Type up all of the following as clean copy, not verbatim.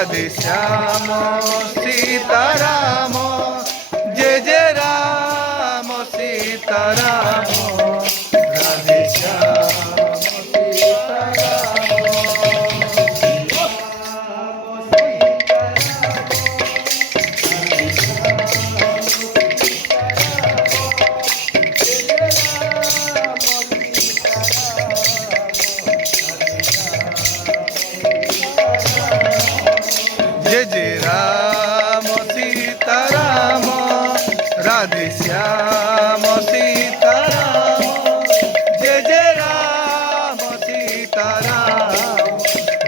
Radhe Shyam Sitaram Jai Jai Ram Sitaram Radhe Shyam Jai Jai Ram Sitaram Radhe Shyam Sitaram Jai Jai Ram Sitaram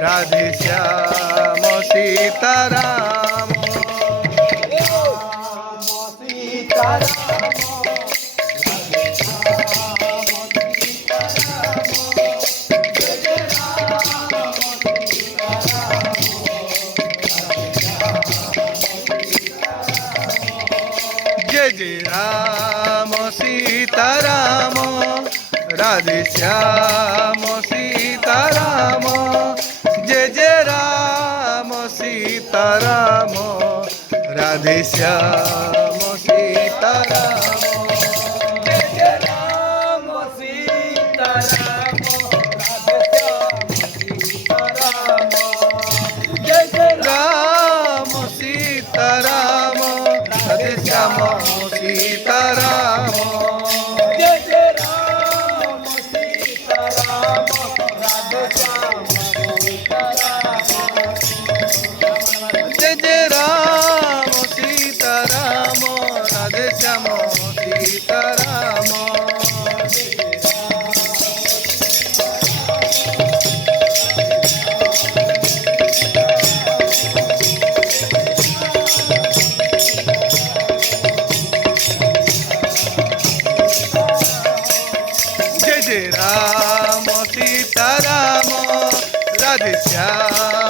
Radhe Shyam Sitaram Jai Jai Ram Sitaram Radhe Shyam Sitaram Jai Jai Ram Sitaram Radhe Shyam Sitaram Jai Jai Ram Sitaram Jai Jai Ram Sitaram Radhe Shyam Sitaram Jai Jai Ram Sitaram Radhe Shyam Sitaram Jai Jai Ram Sitaram Radhe Shyam Sitaram Jai Jai Ram Sitaram Radhe Shyam